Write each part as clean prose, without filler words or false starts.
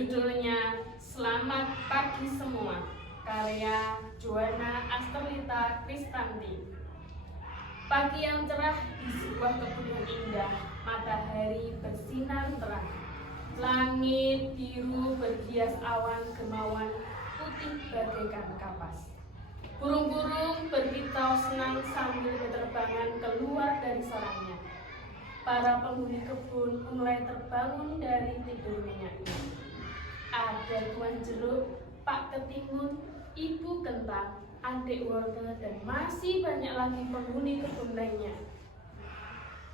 Judulnya Selamat Pagi Semua, karya Joanna Asterlita Kristanti. Pagi yang cerah di sebuah kebun yang indah, matahari bersinar terang. Langit biru berhias awan kemauan putih bagaikan kapas. Burung-burung berkicau senang sambil berterbangan keluar dari sarangnya. Para penghuni kebun mulai terbangun dari tidur nyenyaknya. Ada Tuan Jeruk, Pak Ketimun, Ibu Kentang, Adik Wortel, dan masih banyak lagi penghuni kebun lainnya.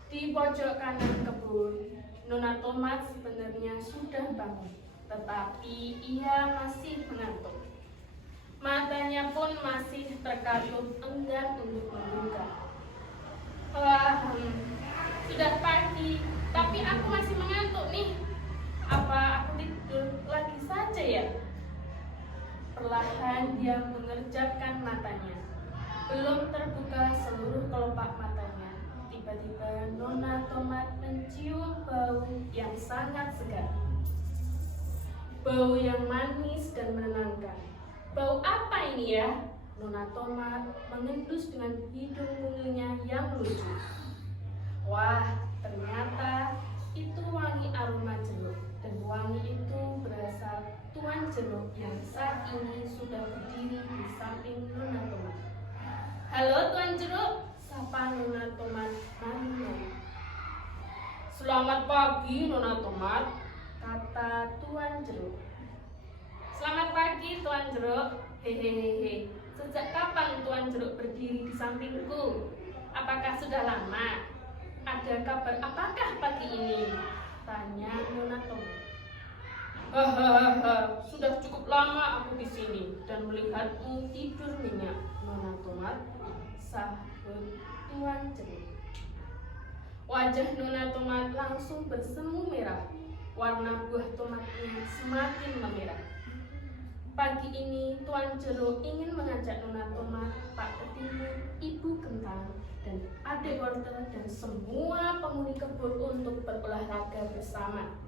Di pojok kanan kebun, Nona Tomat sebenarnya sudah bangun, tetapi ia masih mengantuk. Matanya pun masih terkatup enggan untuk membuka. Sudah pagi, tapi aku masih mengantuk nih. Apa aku tidur lagi saja ya? Perlahan dia mengerjapkan matanya. Belum terbuka seluruh kelopak matanya. Tiba-tiba Nona Tomat mencium bau yang sangat segar. Bau yang manis dan menenangkan. Bau apa ini ya? Nona Tomat mengendus dengan hidung mungilnya yang lucu. Wah, ternyata itu wangi aroma jeruk. Dan wangi itu berasal Tuan Jeruk yang saat ini sudah berdiri di samping Nona Tomat. Halo Tuan Jeruk, sapa Nona Tomat manis. Selamat pagi Nona Tomat, kata Tuan Jeruk. Selamat pagi Tuan Jeruk. Hehehe. Sejak kapan Tuan Jeruk berdiri di sampingku? Apakah sudah lama? Ada kabar apakah pagi ini? Tanya Nona Tomat. Hahaha, sudah cukup lama aku di sini dan melihatmu tidur nyenyak, Nona Tomat, sahut Tuan Jeruk. Wajah Nona Tomat langsung bersemu merah. Warna buah tomatnya semakin memerah. Pagi ini Tuan Jeruk ingin mengajak Nona Tomat, Pak Ketimun, Ibu Kentang, dan Adik Wortel dan semua penghuni kebun untuk berolahraga bersama.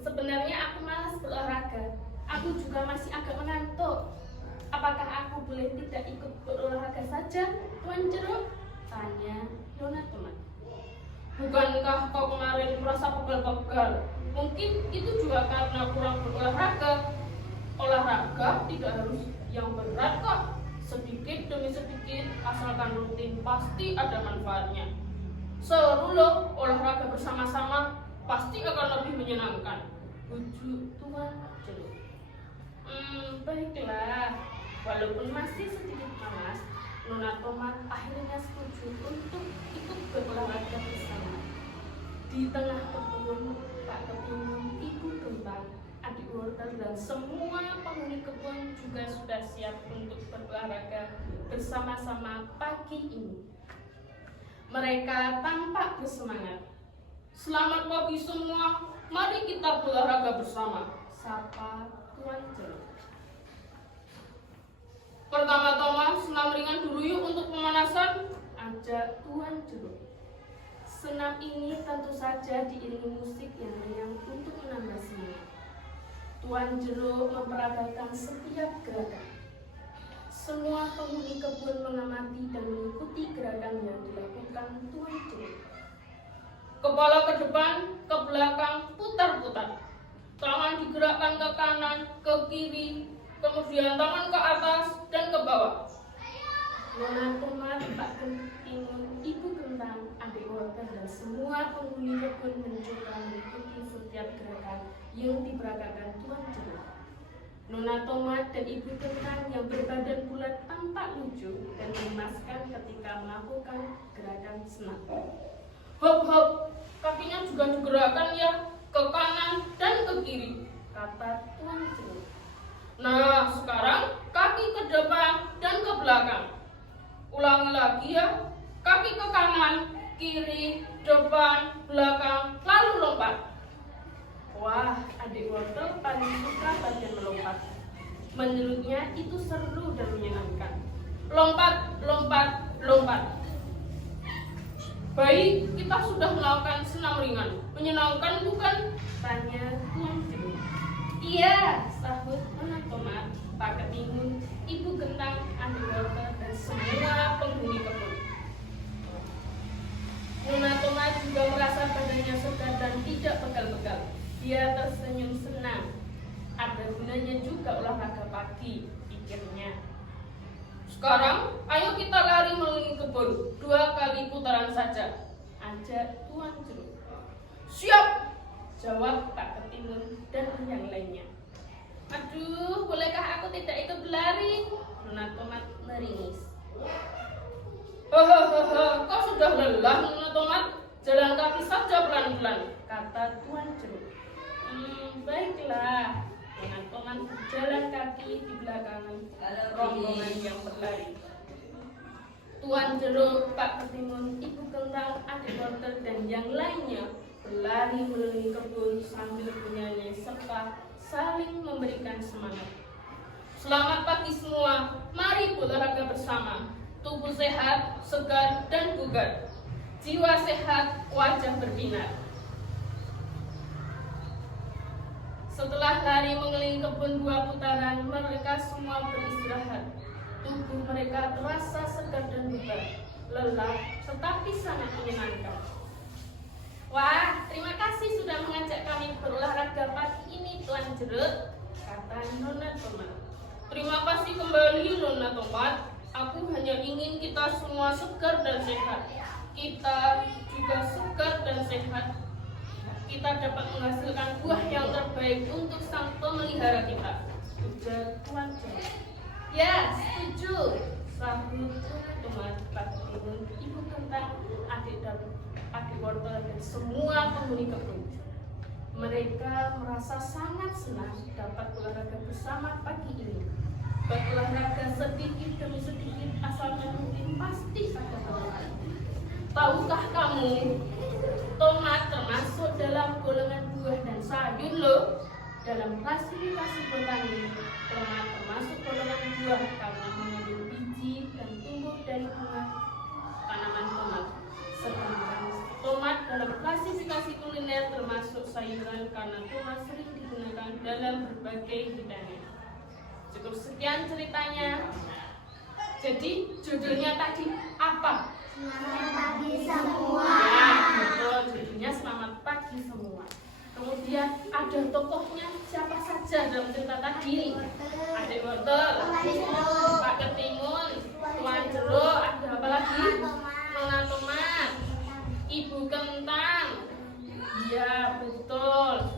Sebenarnya aku malas berolahraga. Aku juga masih agak mengantuk. Apakah aku boleh tidak ikut berolahraga saja, Tuan Jeruk? Tanya Nona Tomat. Bukankah kau kemarin merasa pegal-pegal? Mungkin itu juga karena kurang berolahraga. Olahraga tidak harus yang berat kok. Sedikit demi sedikit, asalkan rutin, pasti ada manfaatnya. Seru loh, olahraga bersama-sama pasti akan lebih menyenangkan, ujuk Tuan Jeruk. Baiklah, walaupun masih sedikit panas, Nona Tomat akhirnya setuju untuk ikut berolahraga bersama. Di tengah kebun, Pak Ketimun, Ibu Kentang, Adik Wortel, dan semua penghuni kebun juga sudah siap untuk berolahraga bersama-sama pagi ini. Mereka tampak bersemangat. Selamat pagi semua, mari kita berolahraga bersama, sapa Tuan Jeruk. Pertama-tama senam ringan dulu yuk untuk pemanasan, ajak Tuan Jeruk. Senam ini tentu saja diiringi musik yang riang untuk menambah semangat. Tuan Jeruk memperagakan setiap gerakan. Semua penghuni kebun mengamati dan mengikuti gerakan yang dilakukan Tuan Jeruk. Kepala ke depan, ke belakang, putar-putar. Tangan digerakkan ke kanan, ke kiri, kemudian tangan ke atas dan ke bawah. Nona Tomat, Pak Ketimun, Ibu Kentang, Adik Wortel, dan semua penghuni kebun mencoba mengikuti setiap gerakan yang diperagakan Tuan Jeruk. Nona Tomat dan Ibu Kentang yang berbadan bulat tampak lucu dan mengemaskan ketika melakukan gerakan senam. Hop hop, kakinya juga digerakkan ya, ke kanan dan ke kiri, kata Tuan Jeruk. Nah, sekarang kaki ke depan dan ke belakang. Ulangi lagi ya, kaki ke kanan, kiri, depan, belakang, lalu lompat. Wah, Adik Wortel paling suka bagian melompat. Menurutnya itu seru dan menyenangkan. Lompat, lompat, lompat. Baik, kita sudah melakukan senam ringan. Menyenangkan bukan? Tanya Tuan Ketimun, Ibu Kentang, adik wortel, dan semua penghuni kebun. Nona Tomat juga merasa badannya segar dan tidak pegal-pegal. Dia tersenyum senang. Ada gunanya juga olahraga pagi, pikirnya. Sekarang, ayo kita lari mengelilingi kebun 2 kali putaran saja, ajak Tuan Jeruk. Siap, jawab Pak Ketimun dan yang lainnya. Aduh, bolehkah aku tidak ikut berlari? Nona Tomat meringis. Hahaha, kau sudah lelah, Nona Tomat. Jalan kaki saja pelan-pelan, kata Tuan Jeruk. Baiklah. Nona Tomat berjalan kaki di belakang rombongan yang berlari. Tuan Jeruk, Pak Ketimun, Ibu Kentang, adik wortel, dan yang lainnya berlari mengelilingi kebun sambil bernyanyi serta saling memberikan semangat. Selamat pagi semua, mari berolahraga bersama. Tubuh sehat, segar, dan bugar. Jiwa sehat, wajah berbinar. Setelah lari mengelilingi kebun 2 putaran, mereka semua beristirahat. Tubuh mereka terasa segar dan bugar, lelah tetapi sangat menyenangkan. Wah, terima kasih sudah mengajak kami berolahraga pagi ini, Tuan Jeruk, kata Nona Tomat. Terima kasih kembali, Nona Tomat. Aku hanya ingin kita semua segar dan sehat. Kita juga segar dan sehat. Kita dapat menghasilkan buah yang terbaik untuk sang pemelihara kita, ujar Tuan Jeruk. Ya, setuju, sahut Tomat, Pak Ketimun, Ibu Kentang, adik wortel, dan semua penghuni kebun. Mereka merasa sangat senang dapat olahraga bersama pagi ini. Berolahraga sedikit demi sedikit asalkan rutin pasti saja berhasil. Tahukah kamu, tomat termasuk dalam golongan buah dan sayur loh. Dalam klasifikasi botani, tomat termasuk golongan buah karena mengandung biji dan tumbuh dari bunga tanaman tomat. Sedangkan tomat dalam klasifikasi kuliner termasuk sayuran karena tomat sering digunakan dalam berbagai hidangan. Cukup sekian ceritanya. Jadi judulnya tadi apa? Selamat pagi semua. Ya, betul. Judulnya Selamat Pagi Semua. Kemudian ada tokohnya siapa saja dalam cerita tadi? Adik wortel, Pak Ketimun, Tuan Jeruk, ada apa lagi? Nona Tomat, Ibu Kentang. Ya, betul.